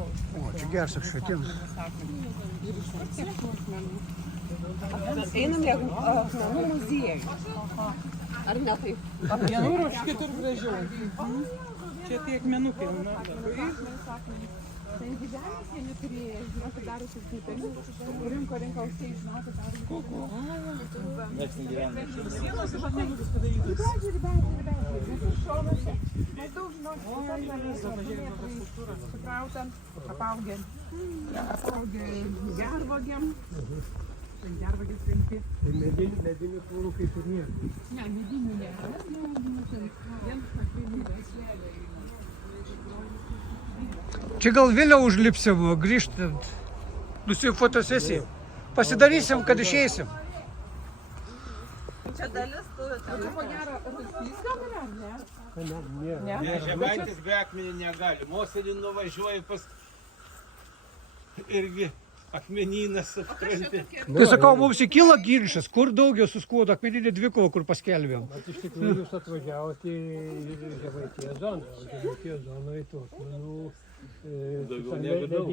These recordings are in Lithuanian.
O, čia geras apšvietimas. Einam į akmenų muziejų. Ar ne taip? Vienur už kitur gražiau. Čia tie akmenukai. Tai žemės jie neturėjo, žinoti, dariusi sklypelius, rinko ausiai, žinoti, dariusi. Nieks negyvena. Sienos iš akmenukus padarytos. Ribežiai. Visur šonuose. Maždaug, žinoti, sukrauta, apaugė gervogėm. Gervogės rimti. Tai medinių tvorų kaip ir nėra. Ne, medinių nėra. Vien akmenų veslelė. Čia gal vėliau užlipsim, grįžtant, nusim fotosesiją. Pasidarysim, kad išeisim. Čia dalis tu. Čia ko gero, rūsys gal yra, ne? Ne, Žemaitis be akmenį negali. Moselį nuvažiuoja pas irgi akmenynas apkrantė. Tai sakau, mums įkyla ginčas, kur daugiau suskuodo akmeninė dvikova, kur paskelbėm. Iš tikrųjų jūs atvažiavote į Žemaitijos zoną, o Žemaitijos zonoje tų akmenų Daugiau negu daug.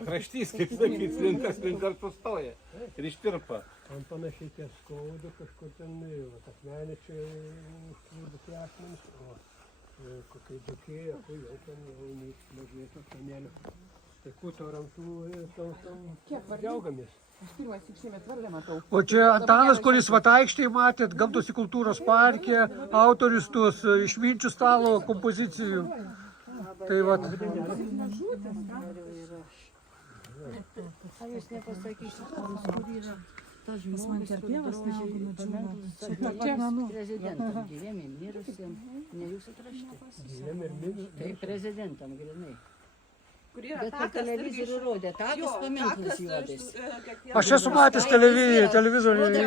Pakraštys, kaip sakyt, slinkas sustoja ir ištirpa. Man panašiai ties skaudu, kažkur ten akmenėčiai užkliūdus akmenis, o kokiai dukėja, kur jau ten jau mažėtų akmenėlių. Tai kuto rantų tom džiaugamės. Aš pirmas tik šiemet varlę matau. O čia Antanas, kuris vat aikštėje matėt, Gamtos į kultūros parke, autorius tuos išminčių stalo kompozicijų. Tai vat. Ar jūs nepasakysit, kur yra tas žmogus, kuris drožė dokumentus prezidentam, gyviem ir mirusiem, ne jūs atrašti. Tai prezidentam grinai. Bet per televizorių rodė, takas paminklas juodais. Aš esu matęs televizoriuje.